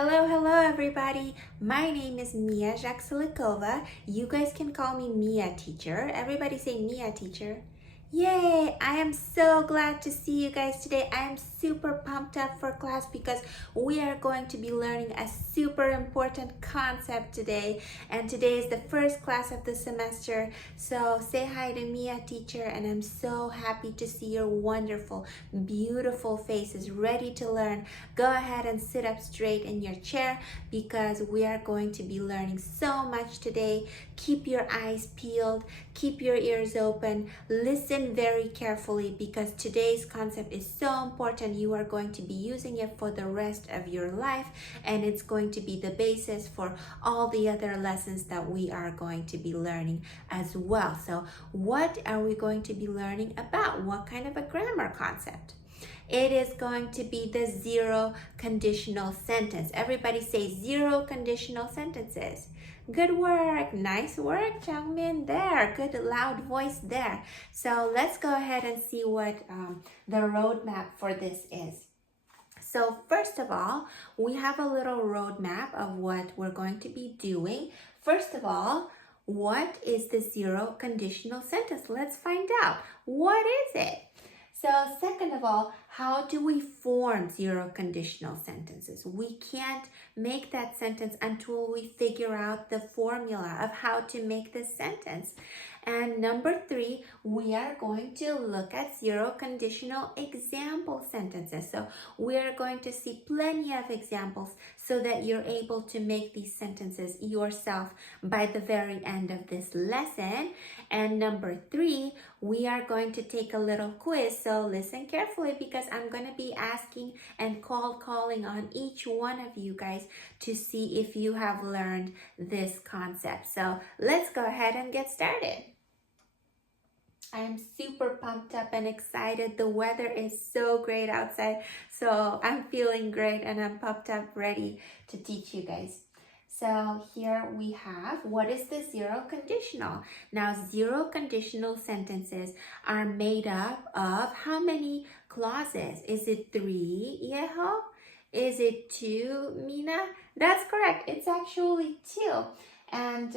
Hello everybody. My name is Mia Jaksilikova. You guys can call me Mia teacher. Everybody say Mia teacher. Yay! I am so glad to see you guys today. I am super pumped up for class because we are going to be learning a super important concept today. And today is the first class of the semester. So say hi to Mia teacher, and I'm so happy to see your wonderful, beautiful faces ready to learn. Go ahead and sit up straight in your chair because we are going to be learning so much today. Keep your eyes peeled, keep your ears open, listen very carefully because today's concept is so important. You are going to be using it for the rest of your life, and it's going to be the basis for all the other lessons that we are going to be learning as well. So what are we going to be learning about? What kind of a grammar concept? It is going to be the zero conditional sentence. Everybody say zero conditional sentences. Good work. Nice work, Changmin. There. Good loud voice there. So let's go ahead and see what the roadmap for this is. So first of all, we have a little roadmap of what we're going to be doing. First of all, what is the zero conditional sentence? Let's find out. What is it? So second of all, how do we form zero conditional sentences? We can't make that sentence until we figure out the formula of how to make this sentence. And number three, we are going to look at zero conditional example sentences. So we are going to see plenty of examples so that you're able to make these sentences yourself by the very end of this lesson. And number three, we are going to take a little quiz. So listen carefully because I'm going to be asking and calling on each one of you guys to see if you have learned this concept. So let's go ahead and get started. I am super pumped up and excited. The weather is so great outside. So I'm feeling great and I'm pumped up, ready to teach you guys. So here we have, what is the zero conditional? Now, zero conditional sentences are made up of how many clauses? Is it 3, Yeho? Is it 2, Mina? That's correct. It's actually 2. And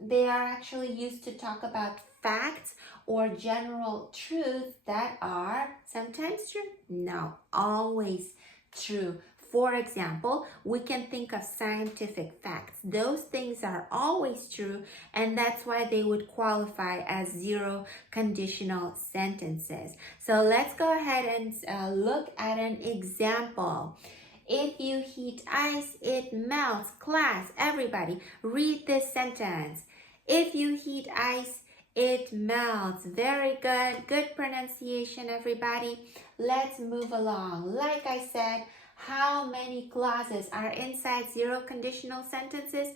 they are actually used to talk about facts or general truths that are sometimes true? No, always true. For example, we can think of scientific facts. Those things are always true, and that's why they would qualify as zero conditional sentences. So let's go ahead and look at an example. If you heat ice, it melts. Class, everybody, read this sentence. If you heat ice, it melts. Very good. Good pronunciation, everybody. Let's move along. Like I said, how many clauses are inside zero conditional sentences?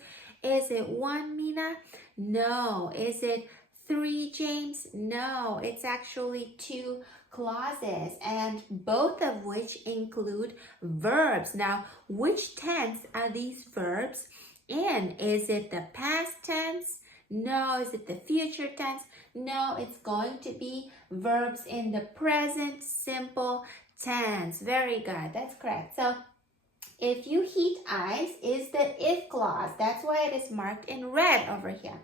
Is it 1, Mina? No. Is it 3, James? No. It's actually 2 clauses, and both of which include verbs. Now, which tense are these verbs in? Is it the past tense? No. Is it the future tense? No, it's going to be verbs in the present simple tense. Very good. That's correct. So if you heat ice is the if clause. That's why it is marked in red over here.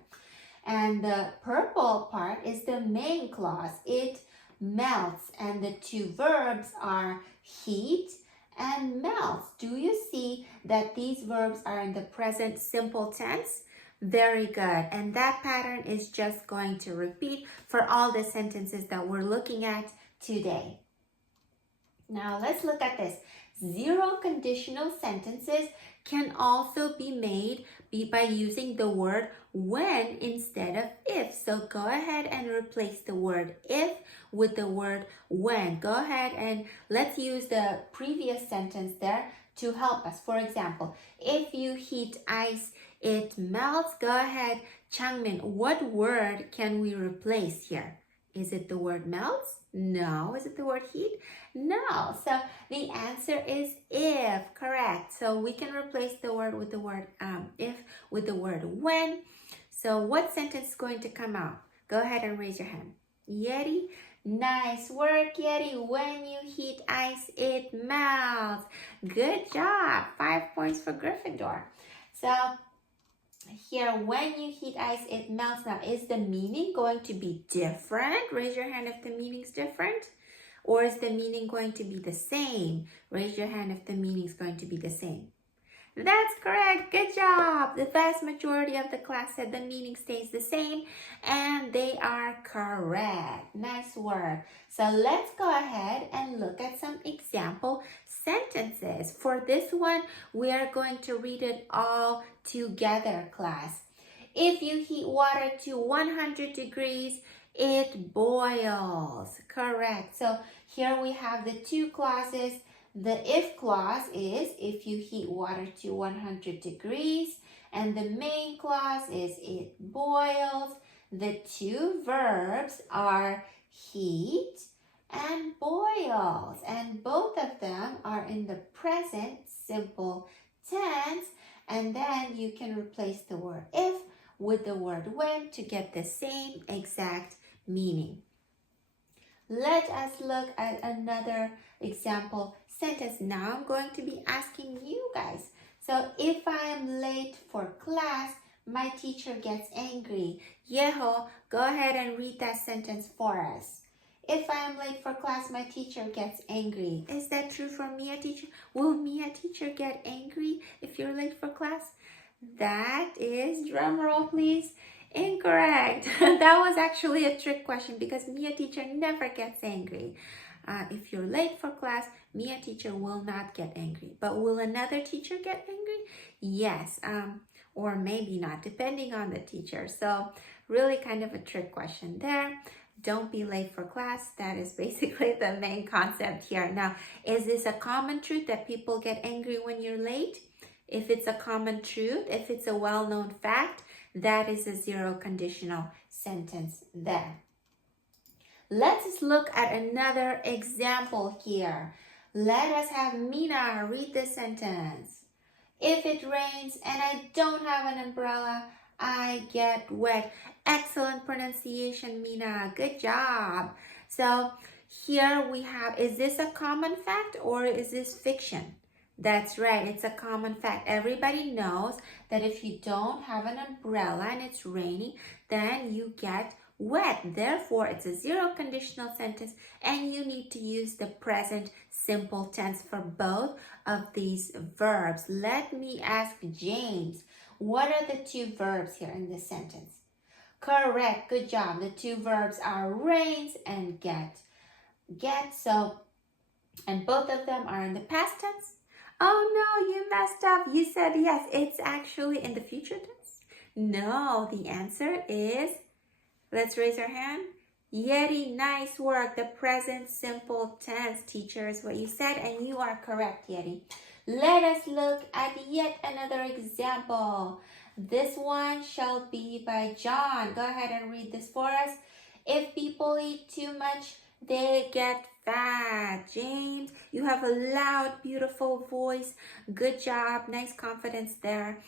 And the purple part is the main clause. It melts. And the 2 verbs are heat and melts. Do you see that these verbs are in the present simple tense? Very good. And that pattern is just going to repeat for all the sentences that we're looking at today. Now let's look at this. Zero conditional sentences can also be made by using the word when instead of if. So go ahead and replace the word if with the word when. Go ahead and let's use the previous sentence there to help us. For example, if you heat ice, it melts. Go ahead, Changmin, what word can we replace here? Is it the word melts? No. Is it the word heat? No. So the answer is if, correct. So we can replace the word with the word if with the word when. So what sentence is going to come out? Go ahead and raise your hand. Yeti? Nice work, Yeti. When you heat ice, it melts. Good job. 5 points for Gryffindor. So here, when you heat ice, it melts. Now, is the meaning going to be different? Raise your hand if the meaning's different. Or is the meaning going to be the same? Raise your hand if the meaning is going to be the same. That's correct. Good job. The vast majority of the class said the meaning stays the same, and they are correct. Nice work. So let's go ahead and look at some example sentences. For this one, we are going to read it all together, class. If you heat water to 100 degrees, it boils. Correct. So here we have the two clauses. The if clause is if you heat water to 100 degrees, and the main clause is it boils. The two verbs are heat and boils, and both of them are in the present simple tense, and then you can replace the word if with the word when to get the same exact meaning. Let us look at another example sentence. Now I'm going to be asking you guys. So if I am late for class, my teacher gets angry. Yeho, go ahead and read that sentence for us. If I am late for class, my teacher gets angry. Is that true for Mia teacher? Will Mia teacher get angry if you're late for class? That is, drum roll please, incorrect. That was actually a trick question because Mia teacher never gets angry. If you're late for class, Mia teacher will not get angry. But will another teacher get angry? Yes, or maybe not, depending on the teacher. So really kind of a trick question there. Don't be late for class. That is basically the main concept here. Now, is this a common truth that people get angry when you're late? If it's a common truth, if it's a well-known fact, that is a zero conditional sentence there. Let's look at another example here. Let us have Mina read the sentence. If it rains and I don't have an umbrella, I get wet. Excellent pronunciation, Mina. Good job. So here we have, is this a common fact or is this fiction? That's right, it's a common fact. Everybody knows that if you don't have an umbrella and it's raining, then you get wet. Therefore, it's a zero conditional sentence and you need to use the present simple tense for both of these verbs. Let me ask James, what are the two verbs here in this sentence? Correct, good job. The two verbs are rains and get. So, and both of them are in the past tense. Oh no, you messed up. You said yes. It's actually in the future tense. No, the answer is, let's raise our hand. Yeti, nice work. The present simple tense, teacher, is what you said, and you are correct, Yeti. Let us look at yet another example. This one shall be by John. Go ahead and read this for us. If people eat too much, they get fat. James, you have a loud, beautiful voice. Good job. Nice confidence there.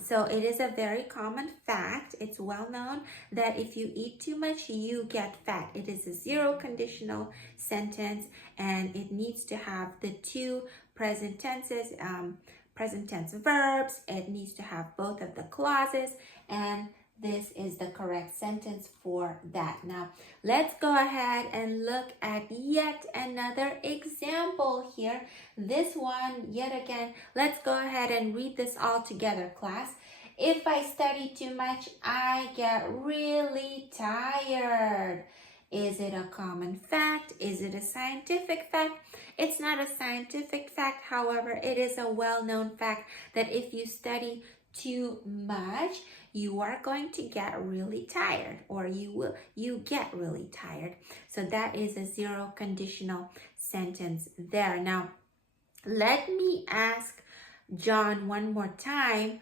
So it is a very common fact. It's well known that if you eat too much, you get fat. It is a zero conditional sentence and it needs to have the two present tenses, present tense verbs. It needs to have both of the clauses, and this is the correct sentence for that. Now, let's go ahead and look at yet another example here. This one, yet again, let's go ahead and read this all together, class. If I study too much, I get really tired. Is it a common fact? Is it a scientific fact? It's not a scientific fact. However, it is a well-known fact that if you study too much, you are going to get really tired, or you get really tired. So that is a zero conditional sentence there. Now, let me ask John one more time.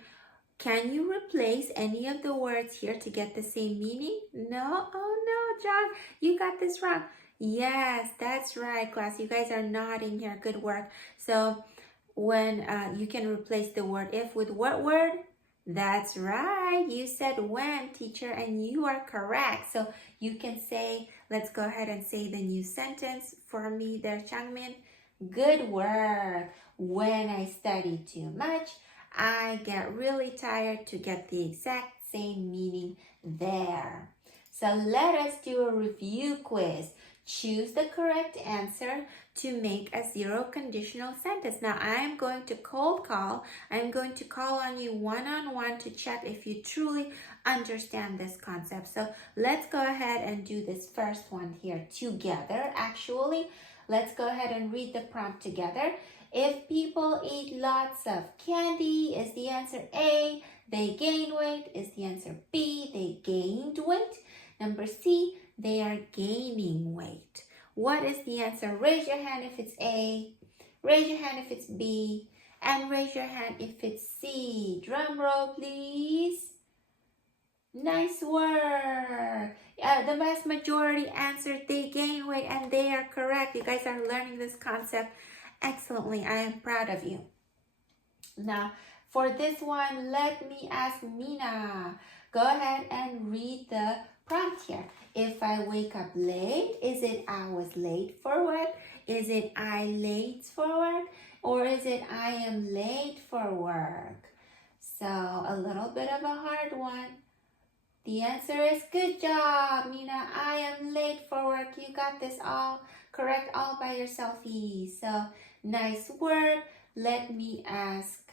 Can you replace any of the words here to get the same meaning? No? Oh no, John, you got this wrong. Yes, that's right, class. You guys are nodding here. Good work. So when you can replace the word if with what word? That's right. You said when, teacher, and you are correct. So you can say, Let's go ahead and say the new sentence for me there, Changmin. Good work. When I study too much, I get really tired to get the exact same meaning there. So let us do a review quiz. Choose the correct answer to make a zero conditional sentence. Now I am going to cold call. I'm going to call on you one-on-one to check if you truly understand this concept. So let's go ahead and do this first one here together. Actually, let's go ahead and read the prompt together. If people eat lots of candy, is the answer A, they gain weight? Is the answer B, they gained weight? Number C, they are gaining weight. What is the answer? Raise your hand if it's A, raise your hand if it's B, and raise your hand if it's C. Drum roll, please. Nice work. The vast majority answered they gain weight, and they are correct. You guys are learning this concept excellently. I am proud of you. Now, for this one, let me ask Mina. Go ahead and read the prompt here. If I wake up late, is it I was late for work? Is it I late for work? Or is it I am late for work? So, a little bit of a hard one. The answer is good job, Mina. I am late for work. You got this all correct all by yourself. So, nice work. Let me ask,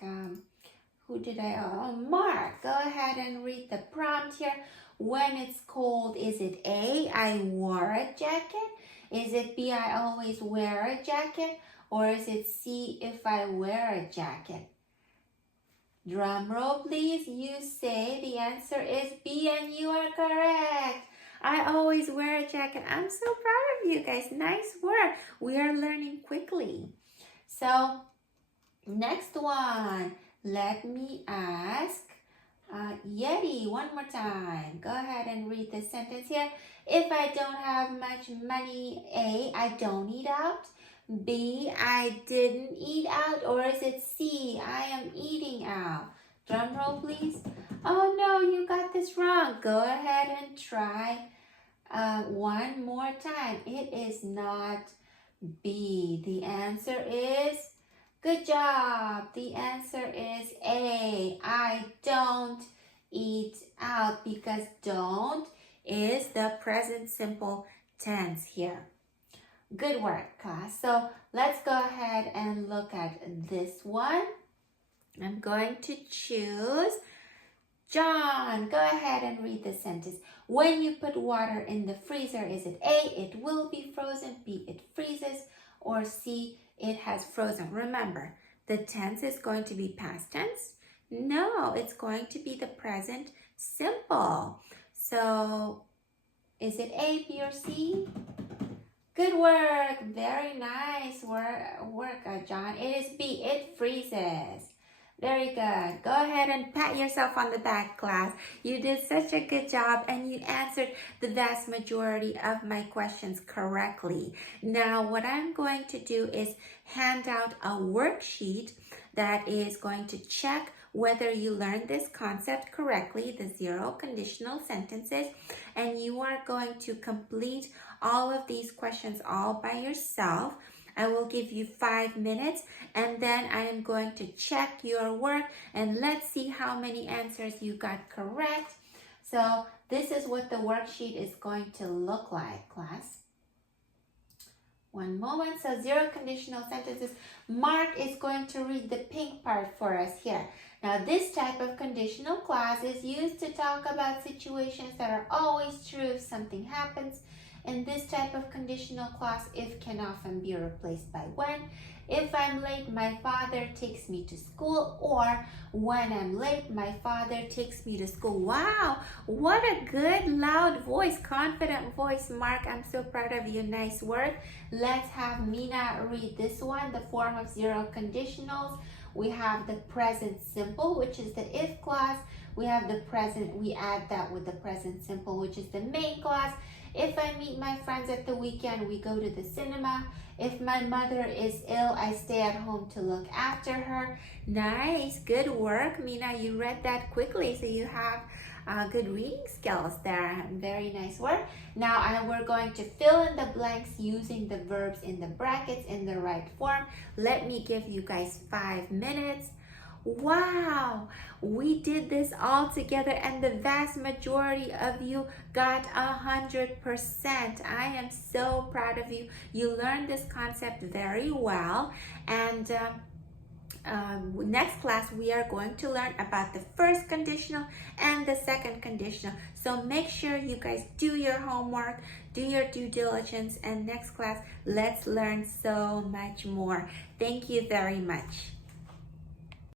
Mark. Go ahead and read the prompt here. When it's cold, is it A, I wore a jacket? Is it B, I always wear a jacket? Or is it C, if I wear a jacket? Drum roll, please. You say the answer is B, and you are correct. I always wear a jacket. I'm so proud of you guys. Nice work. We are learning quickly. So, next one. Let me ask Yeti one more time. Go ahead and read the sentence here. If I don't have much money, A, I don't eat out. B, I didn't eat out. Or is it C, I am eating out? Drum roll, please. Oh no, you got this wrong. Go ahead and try one more time. It is not B. The answer is, good job. The answer is A. I don't eat out, because don't is the present simple tense here. Good work, class. So let's go ahead and look at this one. I'm going to choose John. Go ahead and read the sentence. When you put water in the freezer, is it A, it will be frozen, B, it freezes, or C, it has frozen? Remember, the tense is going to be past tense. No, it's going to be the present simple. So, is it A, B, or C? Good work. Very nice work, John. It is B. It freezes. Very good. Go ahead and pat yourself on the back, class. You did such a good job, and you answered the vast majority of my questions correctly. Now, what I'm going to do is hand out a worksheet that is going to check whether you learned this concept correctly, the zero conditional sentences, and you are going to complete all of these questions all by yourself. I will give you 5 minutes, and then I am going to check your work, and let's see how many answers you got correct. So this is what the worksheet is going to look like, class. One moment. So zero conditional sentences. Mark is going to read the pink part for us here. Now, this type of conditional clause is used to talk about situations that are always true if something happens. And this type of conditional clause, if, can often be replaced by when. If I'm late, my father takes me to school. Or when I'm late, my father takes me to school. Wow, what a good, loud voice, confident voice, Mark. I'm so proud of you. Nice work. Let's have Mina read this one, the form of zero conditionals. We have the present simple, which is the if clause. We have the present, we add that with the present simple, which is the main clause. If I meet my friends at the weekend, we go to the cinema. If my mother is ill, I stay at home to look after her. Nice, good work, Mina. You read that quickly, so you have good reading skills there. Very nice work. Now we're going to fill in the blanks using the verbs in the brackets in the right form. Let me give you guys 5 minutes. Wow, we did this all together and the vast majority of you got 100%. I am so proud of you. You learned this concept very well, and next class we are going to learn about the first conditional and the second conditional. So make sure you guys do your homework, do your due diligence, and next class let's learn so much more. Thank you very much.